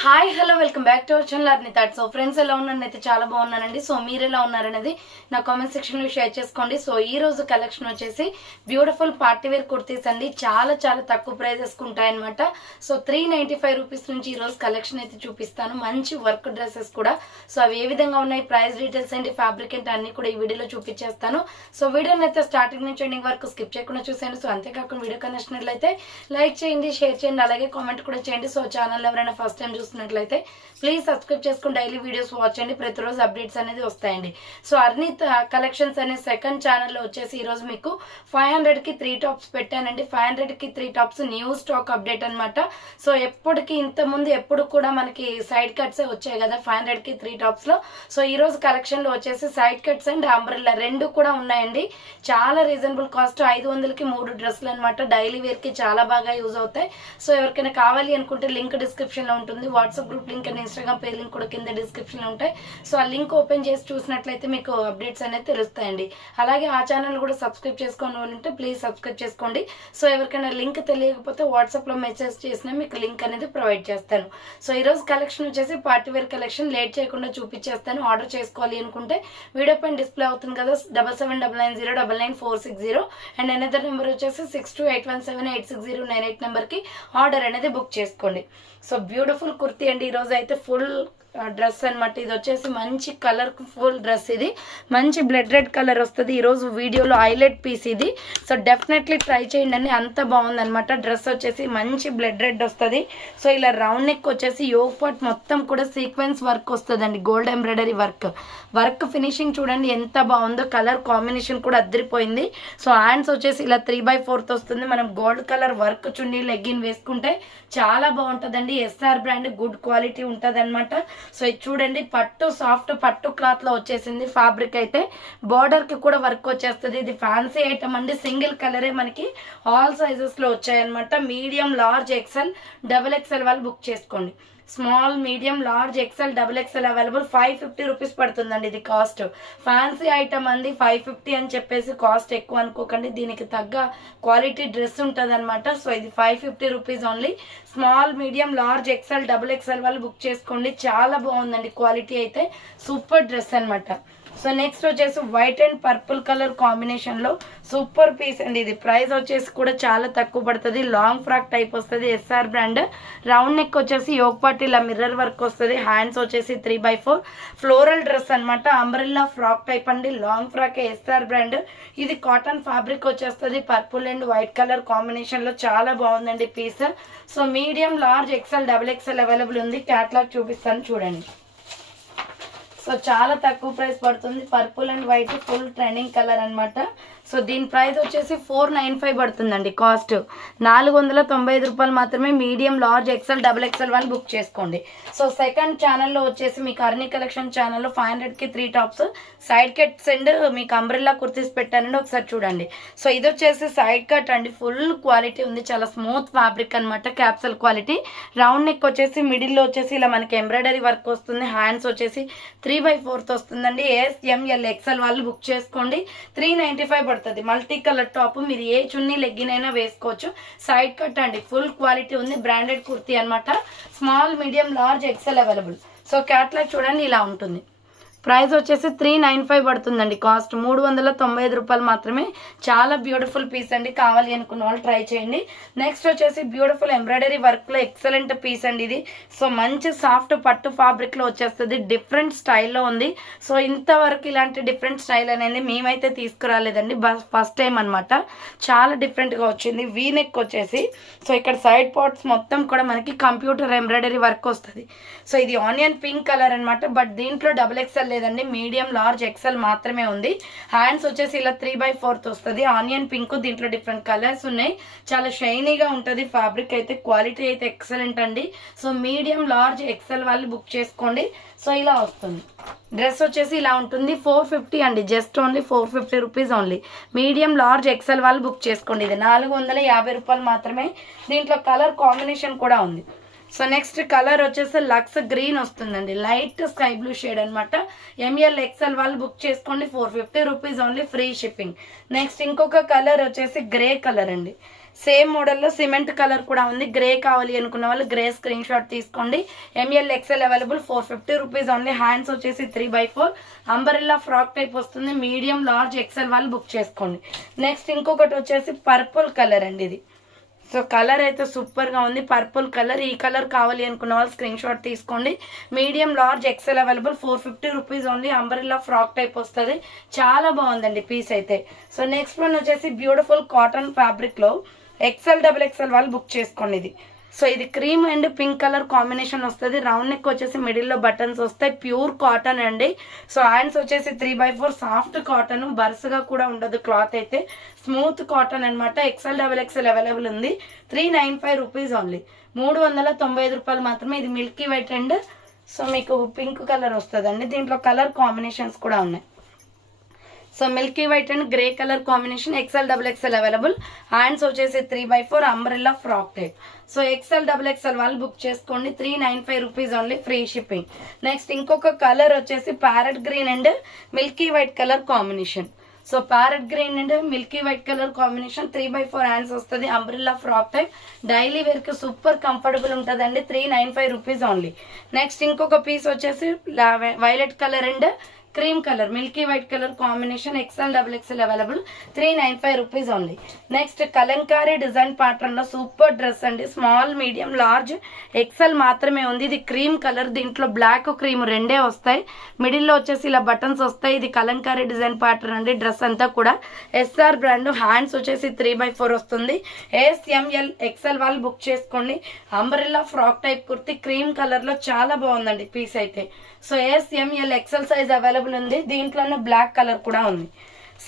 Hi hello welcome back to our channel అర్ని thought. So friends ఎలా ఉన్నారని అయితే చాలా బాగున్నానండి. సో మీరు ఎలా ఉన్నారనేది నా కామెంట్ సెక్షన్ లో షేర్ చేసుకోండి. సో ఈ రోజు కలెక్షన్ వచ్చేసి బ్యూటిఫుల్ పార్టీ వేర్ కుర్తీస్ అండి. చాలా చాలా తక్కువ ప్రైజెస్ ఉంటాయి అనమాట. సో 395 రూపీస్ నుంచి ఈ రోజు కలెక్షన్ అయితే చూపిస్తాను. మంచి వర్క్ డ్రెస్సెస్ కూడా. సో అవి ఏ విధంగా ఉన్నాయి, ప్రైస్ డీటెయిల్స్ అండి, ఫ్యాబ్రిక్ ఏంటి అన్ని కూడా ఈ వీడియోలో చూపించేస్తాను. సో వీడియోని అయితే స్టార్టింగ్ నుంచి ఎండింగ్ వరకు స్కిప్ చేయకుండా చూసేయండి. సో అంతేకాకుండా వీడియో నచ్చినట్లయితే లైక్ చేయండి, షేర్ చేయండి, అలాగే కామెంట్ కూడా చేయండి. సో ఛానల్ ఎవరైనా ఫస్ట్ టైం చూస్తున్నట్లయితే ప్లీజ్ సబ్స్క్రైబ్ చేసుకుని డైలీ వీడియోస్ వాచ్ చేయండి. ప్రతిరోజు అప్డేట్స్ అనేది వస్తాయండి. సో అర్ని కలెక్షన్స్ అనే సెకండ్ ఛానల్లో వచ్చేసి ఈ రోజు మీకు 500 కి 3 టాప్స్ పెట్టానండి. 500 కి 3 టాప్స్ న్యూ స్టాక్ అప్డేట్ అనమాట. సో ఎప్పటికి ఇంత ముందు ఎప్పుడు కూడా మనకి సైడ్ కట్స్ వచ్చాయి కదా 500 కి 3 టాప్స్ లో. సో ఈ రోజు కలెక్షన్ లో వచ్చేసి సైడ్ కట్స్ అండ్ అంబ్రెల్లా రెండు కూడా ఉన్నాయండి. చాలా రీజనబుల్ కాస్ట్, 500 కి 3 డ్రెస్సులు అనమాట. డైలీ వేర్ కి చాలా బాగా యూజ్ అవుతాయి. సో ఎవరికైనా కావాలి అనుకుంటే లింక్ డిస్క్రిప్షన్ లో ఉంటుంది. WhatsApp group link and Instagram page link కూడా కింద డిస్క్రిప్షన్ లో ఉంటాయి. సో ఆ లింక్ ఓపెన్ చేసి చూసినట్లయితే మీకు అప్డేట్స్ అనేది తెలుస్తాయండి. అలాగే ఆ ఛానల్ కూడా సబ్స్క్రైబ్ చేసుకోని వాళ్ళంటే ప్లీజ్ సబ్స్క్రైబ్ చేసుకోండి. సో ఎవరికైనా లింక్ తెలియకపోతే వాట్సాప్ లో మెసేజ్ చేసినా మీకు లింక్ అనేది ప్రొవైడ్ చేస్తాను. సో ఈ రోజు కలెక్షన్ వచ్చేసి పార్టీ వేర్ కలెక్షన్. లేట్ చేయకుండా చూపించేస్తాను. ఆర్డర్ చేసుకోవాలి అనుకుంటే వీడియో పైన డిస్ప్లే అవుతుంది కదా 7799099460 అండ్ అనదర్ నెంబర్ వచ్చేసి 6281786098 నెంబర్ కి ఆర్డర్ అనేది బుక్ చేసుకోండి. సో బ్యూటిఫుల్ కుర్తీ అండి. ఈ రోజు అయితే ఫుల్ డ్రెస్ అనమాట. ఇది వచ్చేసి మంచి కలర్ ఫుల్ డ్రెస్. ఇది మంచి బ్లడ్ రెడ్ కలర్ వస్తుంది. ఈ రోజు వీడియోలో హైలైట్ పీస్ ఇది. సో డెఫినెట్లీ ట్రై చేయండి అని, అంత బాగుంది అనమాట. డ్రెస్ వచ్చేసి మంచి బ్లడ్ రెడ్ వస్తుంది. సో ఇలా రౌండ్ నెక్ వచ్చేసి యోగ్ పార్ట్ మొత్తం కూడా సీక్వెన్స్ వర్క్ వస్తుందండి. గోల్డ్ ఎంబ్రాయిడరీ వర్క్ ఫినిషింగ్ చూడండి ఎంత బాగుందో. కలర్ కాంబినేషన్ కూడా అద్దరిపోయింది. సో హ్యాండ్స్ వచ్చేసి ఇలా 3/4 వస్తుంది. మనం గోల్డ్ కలర్ వర్క్ చున్నీ లెగ్గిన్ వేసుకుంటే చాలా బాగుంటుందండి. ఎస్ఆర్ బ్రాండ్ గుడ్ క్వాలిటీ ఉంటుంది అనమాట. సో ఇది చూడండి పట్టు, సాఫ్ట్ పట్టు క్లాత్ లో వచ్చేసింది. ఫ్యాబ్రిక్ అయితే బార్డర్ కి కూడా వర్క్ వచ్చేస్తుంది. ఇది ఫ్యాన్సీ ఐటమ్ అండి. సింగిల్ కలరే మనకి ఆల్ సైజెస్ లో వచ్చాయన్నమాట. మీడియం, లార్జ్, ఎక్సెల్, XXL వాళ్ళు బుక్ చేసుకోండి. Small, medium, large, XL, XXL available. 550 rupees పడుతుందండి ఇది కాస్ట్. ఫ్యాన్సీ ఐటమ్ అండి. 550 అని చెప్పేసి కాస్ట్ ఎక్కువ అనుకోకండి. దీనికి తగ్గ క్వాలిటీ డ్రెస్ ఉంటుంది అనమాట. సో ఇది 550 rupees only. Small, medium, large, XL, XXL వాళ్ళు బుక్ చేసుకోండి. చాలా బాగుందండి క్వాలిటీ అయితే. సూపర్ డ్రెస్ అనమాట. సో నెక్స్ట్ వచ్చేసి white and purple colour combination లో సూపర్ పీస్ అండి. ఇది ప్రైస్ వచ్చేసి కూడా చాలా తక్కువ పడుతుంది. లాంగ్ ఫ్రాక్ టైప్ వస్తుంది. SR brand. రౌండ్ నెక్ వచ్చేసి యోగ్ పార్ట్ ఇలా మిర్రర్ వర్క్ వస్తుంది. హ్యాండ్స్ వచ్చేసి 3/4 ఫ్లోరల్ డ్రెస్ అనమాట. అంబ్రెల్లా ఫ్రాక్ టైప్ అండి. Long frock SR brand. ఇది కాటన్ ఫ్యాబ్రిక్ వచ్చేస్తుంది. Purple and white colour combination లో చాలా బాగుందండి piece. So medium, large, XL, XXL available ఉంది. క్యాట్లాగ్ చూపిస్తాను చూడండి. సో చాలా తక్కువ ప్రైస్ పడుతుంది. Purple and white full trending colour అనమాట. సో దీని ప్రైస్ వచ్చేసి 495 పడుతుందండి కాస్ట్. 495 రూపాయలు మాత్రమే. మీడియం, లార్జ్, ఎక్సెల్, XXL వాళ్ళు బుక్ చేసుకోండి. సో సెకండ్ ఛానల్లో వచ్చేసి మీకు అర్ని కలెక్షన్ ఛానల్లో 500 కి 3 టాప్స్ సైడ్ కట్స్ అండ్ మీకు అంబ్రెల్లా కుర్తీస్ పెట్టానండి. ఒకసారి చూడండి. సో ఇది వచ్చేసి సైడ్ కట్ అండి. ఫుల్ క్వాలిటీ ఉంది. చాలా స్మూత్ ఫ్యాబ్రిక్ అనమాట. Capsule quality. రౌండ్ నెక్ వచ్చేసి మిడిల్లో వచ్చేసి ఇలా మనకి ఎంబ్రాయిడరీ వర్క్ వస్తుంది. హ్యాండ్స్ వచ్చేసి 3/4 వస్తుందండి. SML XL వాళ్ళు బుక్ చేసుకోండి. 395 పడుతుంది. Multi colour top. మీరు ఏ చున్నీ లెగ్గిన్ అయినా వేసుకోవచ్చు. సైడ్ కట్ అండి. ఫుల్ క్వాలిటీ ఉంది. బ్రాండెడ్ కుర్తీ అనమాట. Small, medium, large, XL available. So catalogue చూడండి ఇలా ఉంటుంది. ప్రైస్ వచ్చేసి 395 పడుతుందండి కాస్ట్. 395 రూపాయలు మాత్రమే. చాలా బ్యూటిఫుల్ పీస్ అండి. కావాలి అనుకున్న వాళ్ళు ట్రై చేయండి. నెక్స్ట్ వచ్చేసి బ్యూటిఫుల్ ఎంబ్రాయిడరీ వర్క్ లో ఎక్సలెంట్ పీస్ అండి ఇది. సో మంచి సాఫ్ట్ పట్టు ఫ్యాబ్రిక్ లో వచ్చేస్తుంది. డిఫరెంట్ స్టైల్లో ఉంది. సో ఇంతవరకు ఇలాంటి డిఫరెంట్ స్టైల్ అనేది మేమైతే తీసుకురాలేదండి. ఫస్ట్ టైం అనమాట. చాలా డిఫరెంట్ గా వచ్చింది. వీ నెక్ వచ్చేసి సో ఇక్కడ సైడ్ పార్ట్స్ మొత్తం కూడా మనకి కంప్యూటర్ ఎంబ్రాయిడరీ వర్క్ వస్తుంది. సో ఇది ఆనియన్ పింక్ కలర్ అనమాట. బట్ దీంట్లో XXL లేదండి. మీడియం, లార్జ్, ఎక్సెల్ మాత్రమే ఉంది. హ్యాండ్స్ వచ్చేసి ఇలా 3/4 వస్తుంది. Onion pink. దీంట్లో డిఫరెంట్ కలర్స్ ఉన్నాయి. చాలా షైనీగా ఉంటుంది ఫ్యాబ్రిక్ అయితే. క్వాలిటీ అయితే ఎక్సలెంట్ అండి. సో మీడియం, లార్జ్, ఎక్సెల్ వాళ్ళు బుక్ చేసుకోండి. సో ఇలా వస్తుంది. డ్రెస్ వచ్చేసి ఇలా ఉంటుంది. 450 అండి. Just only 450 rupees only. Medium, large, XL వాళ్ళు బుక్ చేసుకోండి. ఇది 450 రూపాయలు మాత్రమే. దీంట్లో కలర్ కాంబినేషన్ కూడా ఉంది. సో నెక్స్ట్ కలర్ వచ్చేసి లక్స్ గ్రీన్ వస్తుందండి. లైట్ స్కై బ్లూ షేడ్ అనమాట. ML XL వాళ్ళు బుక్ చేసుకోండి. 450 rupees only. Free shipping. Next ఇంకొక కలర్ వచ్చేసి గ్రే కలర్ అండి. సేమ్ మోడల్లో సిమెంట్ కలర్ కూడా ఉంది. గ్రే కావాలి అనుకున్న వాళ్ళు గ్రే స్క్రీన్ షాట్ తీసుకోండి. M L XL available 450 rupees only. Hands వచ్చేసి 3/4 అంబరెల్లా ఫ్రాక్ టైప్ వస్తుంది. మీడియం లార్జ్ ఎక్స్ఎల్ వాళ్ళు బుక్ చేసుకోండి. నెక్స్ట్ ఇంకొకటి వచ్చేసి పర్పుల్ కలర్ అండి. ఇది సో కలర్ అయితే సూపర్ గా ఉంది, పర్పుల్ కలర్. ఈ కలర్ కావాలి అనుకున్న వాళ్ళు స్క్రీన్ షాట్ తీసుకోండి. Medium large XL available 450 rupees only. Umbrella frock type వస్తుంది. చాలా బాగుందండి పీస్ అయితే. సో నెక్స్ట్ వన్ వచ్చేసి బ్యూటిఫుల్ కాటన్ ఫ్యాబ్రిక్ లో ఎక్స్ఎల్ XXL వాళ్ళు బుక్ చేసుకోండి. ఇది సో ఇది cream and pink colour combination వస్తుంది. రౌండ్ నెక్ వచ్చేసి మిడిల్ లో బటన్స్ వస్తాయి. ప్యూర్ కాటన్ అండి. సో హ్యాండ్స్ వచ్చేసి 3/4 సాఫ్ట్ కాటన్, బరుసుగా కూడా ఉండదు. క్లాత్ అయితే స్మూత్ కాటన్ అనమాట. ఎక్స్ఎల్ XXL అవైలబుల్ ఉంది. 395 రూపీస్ ఓన్లీ. 395 రూపాయలు మాత్రమే. ఇది మిల్కీ వైట్ అండ్ సో మీకు పింక్ కలర్ వస్తుందండి. దీంట్లో కలర్ కాంబినేషన్స్ కూడా ఉన్నాయి. So Milky white and grey colour combination. XL XXL available. Hands వచ్చేసి 3/4 umbrella frock type. So XL XXL వాళ్ళు బుక్ చేసుకోండి. 395 rupees only, free shipping. Next ఇంకొక colour వచ్చేసి parrot green and Milky white colour combination. So parrot green and Milky white colour combination. 3/4 hands వస్తుంది. Umbrella frock type. Daily wear కి super comfortable ఉంటుందండి. 395 rupees only. Next ఇంకొక piece వచ్చేసి violet colour and cream colour milky white colour combination. XL XXL available. 395 rupees only. Next kalamkari design pattern లో super dress అండి. Small, medium, large XL మాత్రమే ఉంది. ఇది cream colour. దీంట్లో black cream రెండే వస్తాయి. మిడిల్ లో వచ్చేసి ఇలా బటన్స్ వస్తాయి. ఇది కలంకారీ డిజైన్ ప్యాటర్న్ అండి. డ్రెస్ అంతా కూడా ఎస్ఆర్ బ్రాండ్. హ్యాండ్స్ వచ్చేసి 3/4 వస్తుంది. SML XL వాళ్ళు బుక్ చేసుకోండి. Umbrella frock type kurti cream colour లో చాలా బాగుందండి పీస్ అయితే. So SML XL size available ఉంది. దీంట్లోనే బ్లాక్ కలర్ కూడా ఉంది.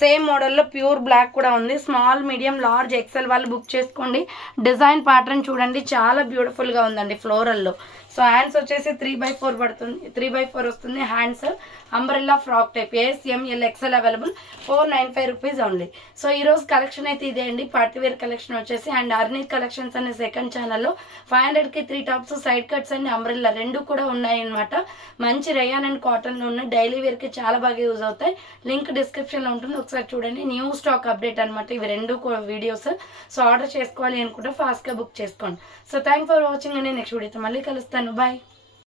సేమ్ మోడల్లో ప్యూర్ బ్లాక్ కూడా ఉంది. స్మాల్, మీడియం, లార్జ్ ఎక్స్ఎల్ వాళ్ళు బుక్ చేసుకోండి. డిజైన్ ప్యాటర్న్ చూడండి, చాలా బ్యూటిఫుల్ గా ఉందండి ఫ్లోరల్ లో. సో హ్యాండ్స్ వచ్చేసి 3/4 పడుతుంది. 3/4 వస్తుంది hands. Umbrella frock type. SML XL available. 495 rupees only. So ఈ రోజు కలెక్షన్ అయితే ఇదే అండి. పార్టీవేర్ కలెక్షన్ వచ్చేసి అండ్ అర్నీ కలెక్షన్స్ అనే సెకండ్ ఛానల్లో 500 కి 3 tops, side cuts and umbrella రెండు కూడా ఉన్నాయి అనమాట. మంచి రేయాన్ అండ్ కాటన్ లో ఉన్నాయి. డైలీ వేర్ కి చాలా బాగా యూజ్ అవుతాయి. లింక్ డిస్క్రిప్షన్ లో ఉంటుంది, ఒకసారి చూడండి. న్యూ స్టాక్ అప్డేట్ అనమాట ఇవి రెండు వీడియోస్. సో ఆర్డర్ చేసుకోవాలి అనుకుంటే ఫాస్ట్ గా బుక్ చేసుకోండి. సో థ్యాంక్ ఫర్ వాచింగ్ అండి. నెక్స్ట్ వీడియోతో మళ్ళీ కలుస్తాను. బాయ్.